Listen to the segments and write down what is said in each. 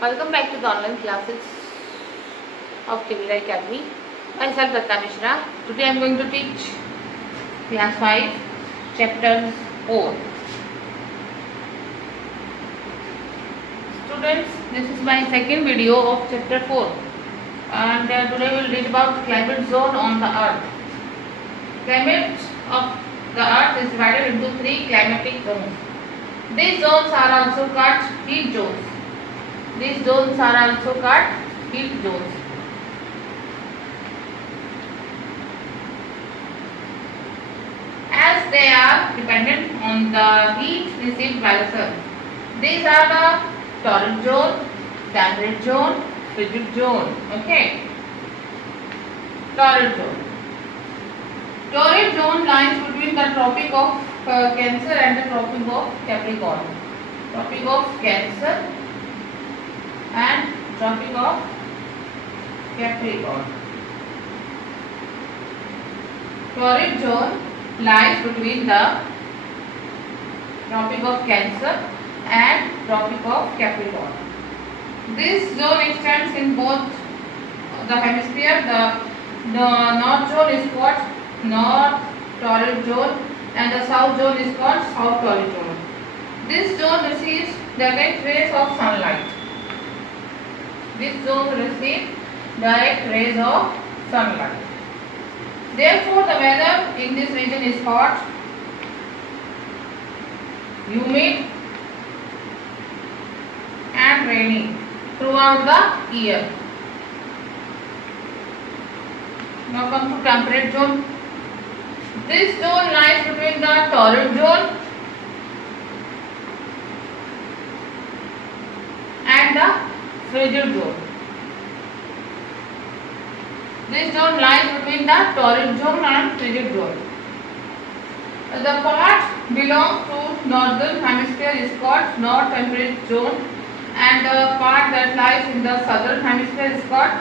Welcome back to the online classes of Kavira Academy. Myself Datta Mishra. Today I am going to teach class 5, chapter 4. Students, this is my second video of chapter 4 and today we will read about climate zone on the earth. Climate of the earth is divided into 3 climatic zones. These zones are also called heat zones. These zones are also called heat zones. As they are dependent on the heat received by the sun. These are the torrid zone, temperate zone, frigid zone. Okay. Torrid zone. Torrid zone lies between the Tropic of Cancer and the Tropic of Capricorn. Tropic of Cancer and Tropic of Capricorn. Torrid zone lies between the Tropic of Cancer and Tropic of Capricorn. This zone extends in both the hemisphere. The north zone is called North Torrid Zone and the south zone is called South Torrid Zone. This zone receives direct rays of sunlight. This zone receives direct rays of sunlight. Therefore, the weather in this region is hot, humid and rainy throughout the year. Now come to temperate zone. This zone lies between the torrid zone and the frigid zone. This zone lies between the torrid zone and frigid zone. The part belongs to northern hemisphere is called north temperate zone and the part that lies in the southern hemisphere is called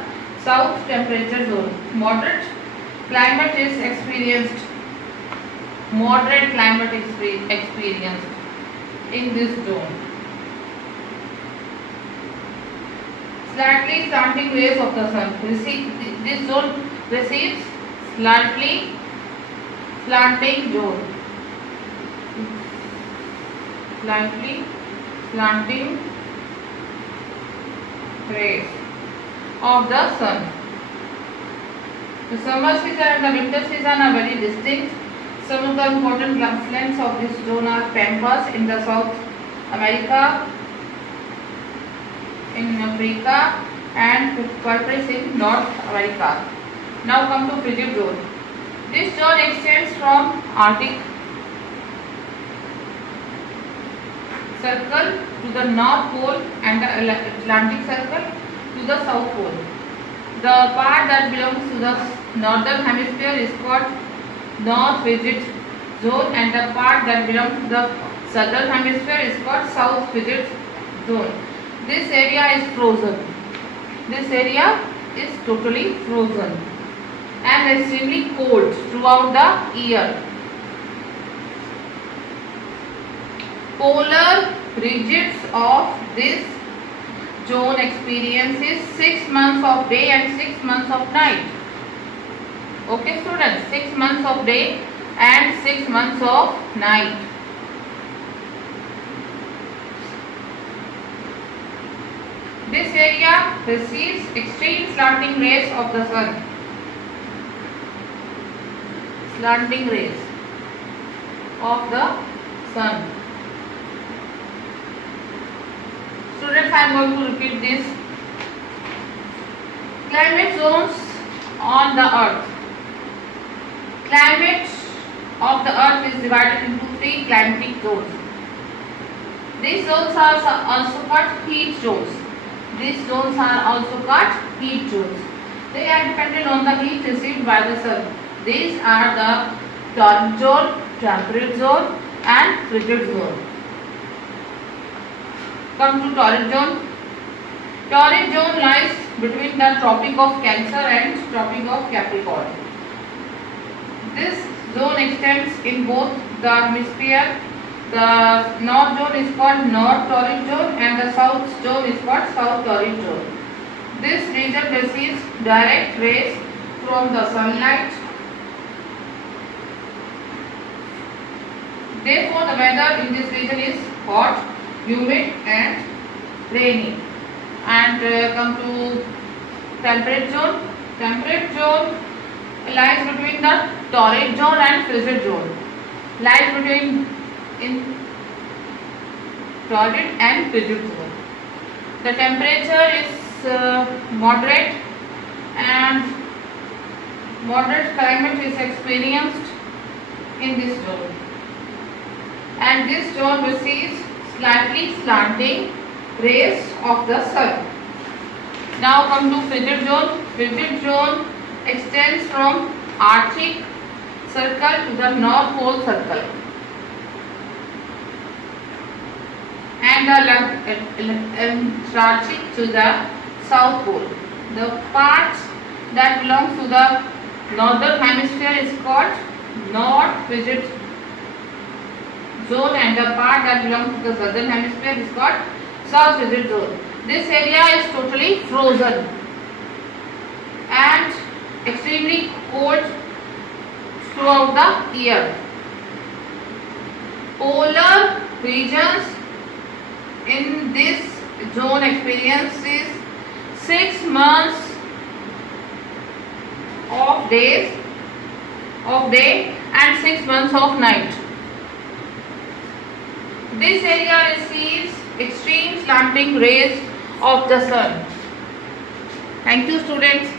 south temperature zone. Moderate climate is experienced. Moderate climate is experienced in this zone. Slightly slanting rays of the sun. This zone receives slightly slanting zone. Slightly slanting rays of the sun. The summer season and the winter season are very distinct. Some of the important lands of this zone are Pampas in the South America, in Africa and Cyprus in North America. Now come to frigid zone. This zone extends from Arctic Circle to the North Pole and the Atlantic Circle to the South Pole. The part that belongs to the northern hemisphere is called North Frigid Zone and the part that belongs to the southern hemisphere is called South Frigid Zone. This area is frozen. This area is totally frozen and extremely cold throughout the year. Polar regions of this zone experiences 6 months of day and 6 months of night. Okay students, 6 months of day and 6 months of night. This area receives extreme slanting rays of the sun. Slanting rays of the sun. Students, I am going to repeat this. Climate zones on the earth. Climate of the earth is divided into 3 climatic zones. These zones are also called heat zones. These zones are also called heat zones. They are dependent on the heat received by the sun. These are the torrid zone, temperate zone and frigid zone. Come to torrid zone. Torrid zone lies between the Tropic of Cancer and Tropic of Capricorn. This zone extends in both the hemisphere The north zone is called north torrid zone and the south zone is called south torrid zone. This region receives direct rays from the sunlight. Therefore, the weather in this region is hot, humid and rainy. And come to temperate zone. Temperate zone lies between the torrid zone and frigid zone. Lies between in torrid and frigid zone. The temperature is moderate and moderate climate is experienced in this zone. And this zone receives slightly slanting rays of the sun. Now come to frigid zone. Frigid zone extends from Arctic Circle to the North Pole Circle and the Antarctic to the South Pole. The parts that belong to the northern hemisphere is called North Frigid Zone and the part that belongs to the southern hemisphere is called South Frigid Zone. This area is totally frozen and extremely cold throughout the year. Polar regions in this zone experiences 6 months of day and 6 months of night. This area receives extreme slanting rays of the sun. Thank you, students.